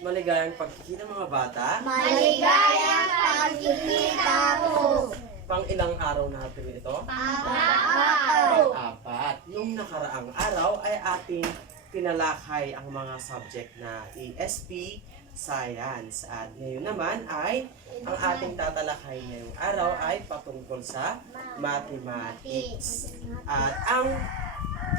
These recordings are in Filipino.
Maligayang pagkikita mga bata. Maligayang pagkikita mo. Pang ilang araw natin ito? Pang-apat. Pang-apat. Nung nakaraang araw ay ating tinalakay ang mga subject na ESP, Science. At ngayon naman ay ang ating tatalakay ngayong araw ay patungkol sa Mathematics. At ang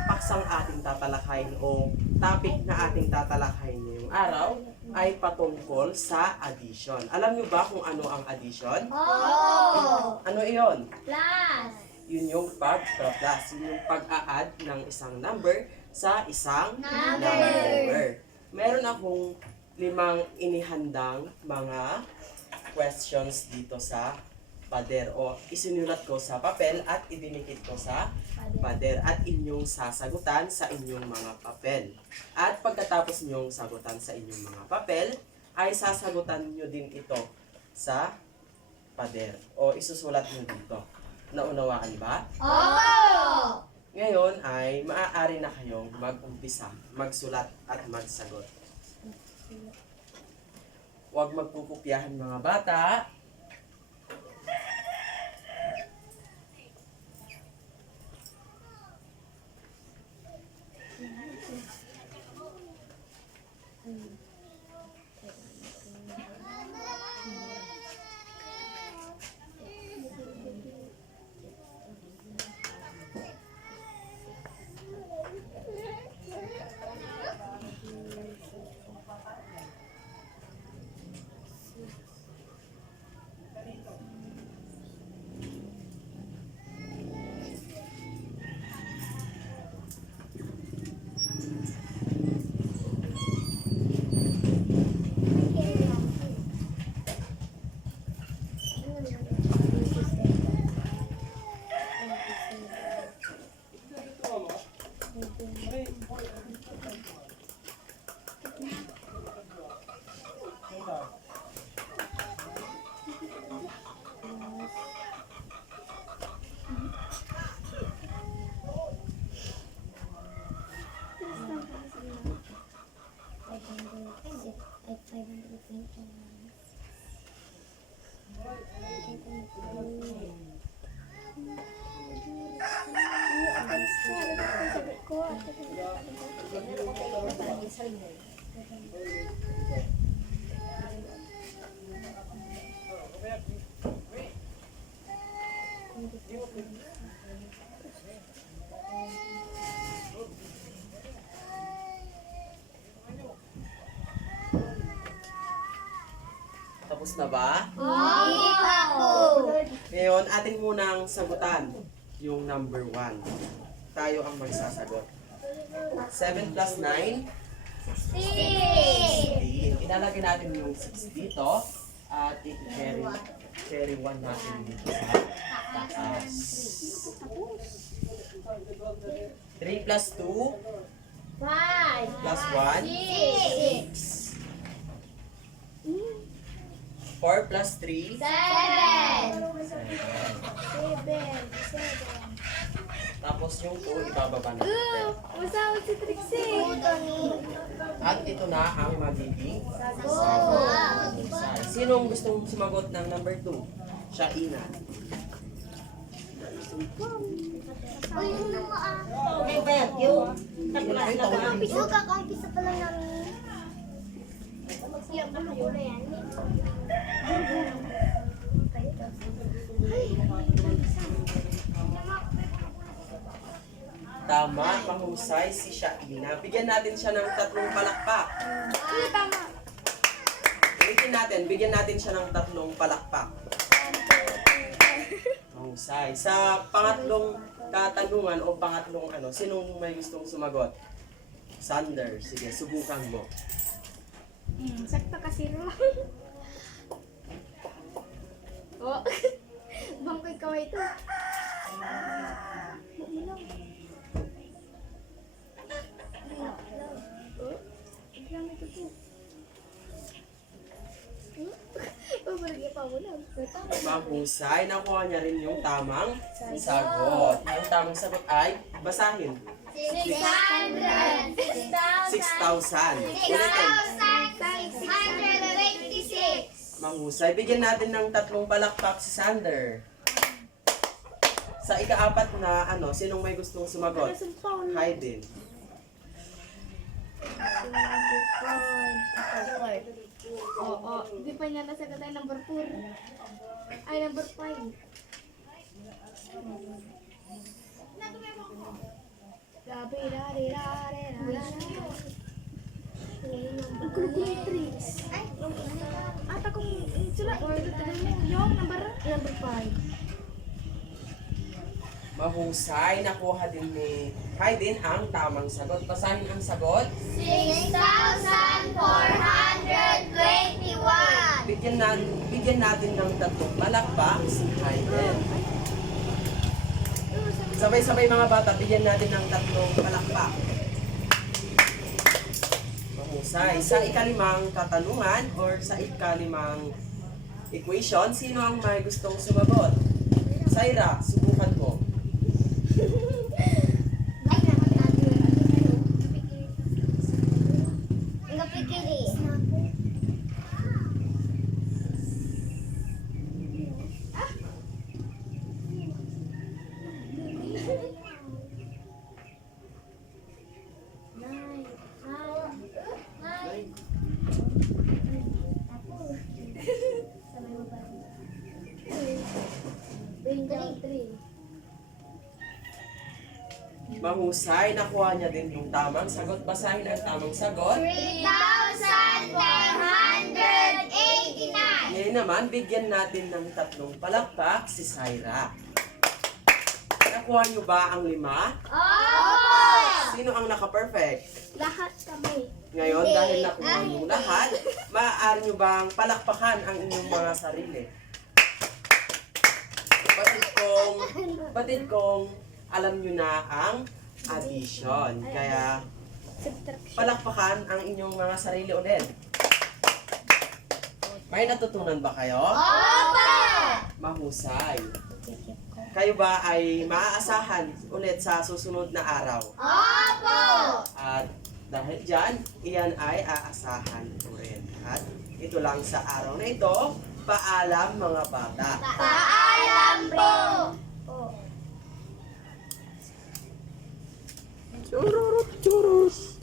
paksang ating tatalakayin o topic na ating tatalakayin ngayong araw ay patungkol sa addition. Alam niyo ba kung ano ang addition? Oo. Ano iyon? Plus. Yun yung pag-plus. Yun yung pag-a-add ng isang number sa isang number. Meron akong 5 inihandang mga questions dito sa pader o isinulat ko sa papel at idinikit ko sa pader at inyong sasagutan sa inyong mga papel. At pagkatapos ninyong sagutan sa inyong mga papel, ay sasagutan nyo din ito sa pader o isusulat nyo dito. Naunawaan ba? Oo. Ngayon ay maaari na kayong mag-umpisa, magsulat at magsagot. Huwag magpupupyahan mga bata. Tapos na ba? Hindi pa po. Ngayon, ating munang sagutan yung number 1. Tayo ang magsasagot. 7 plus 9, 16. Ilalagay natin yung 6 dito at i-carry 1 natin dito sa taas. 3 plus 2 5. plus 1, 6. 4 plus 3, 7. 7. Tapos yung 2, ibababa natin. Masawag si Trixie. At ito na ang magiging Sagot. Sinong gustong sumagot ng number 2? Siya, Ina. Okay ba yan? Yung Ay, tawanan dito. piso ka, kung piso pa lang namin. Yung ano na yan? Tama, mahusay si Shaina. Bigyan natin siya ng 3 palakpak. Tama. Bigyan natin siya ng 3 palakpak. Mahusay. Sa pangatlong katanungan o pangatlong sinong may gustong sumagot? Sander, sige, subukan mo. Sakto kasi ro. Oh. Bangkoy kamay ito. Mahusay. Nakuha niya rin yung tamang sagot. Yung tamang sagot ay basahin. 600. 6,000. Ulitin. 6,000. Mahusay. Bigyan natin ng 3 palakpak si Sander. Sa ika-4 na sinong may gustong sumagot? Hayden. Oo. Hindi pa niya nasagot ay number 4. Ay, number 5. Grabe, lari, lari, lari. Ang gulo ko yung tricks. Ay, ata kung sila, yung number 5. Mahusay. Nakuha din ni Hayden ang tamang sagot. Basahin ang sagot. 6,421. Bigyan natin ng 3 palakpak si Hayden. Sabay-sabay mga bata, bigyan natin ng 3 palakpak. Mahusay. Sa ika-5 katanungan or sa ika-5 equation, sino ang may gustong sumagot? Syra, subukan mo. Mahusay. Nakuha niya din yung tamang sagot. Basahin ang tamang sagot. 3,489. Ngayon naman, bigyan natin ng 3 palakpak si Syra. Nakuha niyo ba ang 5? Opo! Sino ang naka-perfect? Lahat kami. Ngayon, dahil nakuha niyo lahat, maaari niyo bang palakpakan ang inyong mga sarili? Batid kong alam niyo na ang addition. Kaya, palakpakan ang inyong mga sarili ulit. May natutunan ba kayo? Opo! Mahusay. Kayo ba ay maaasahan ulit sa susunod na araw? Opo! At dahil dyan, iyan ay aasahan ko rin. At ito lang sa araw na ito, paalam mga bata. Paalam po! Chururut churus.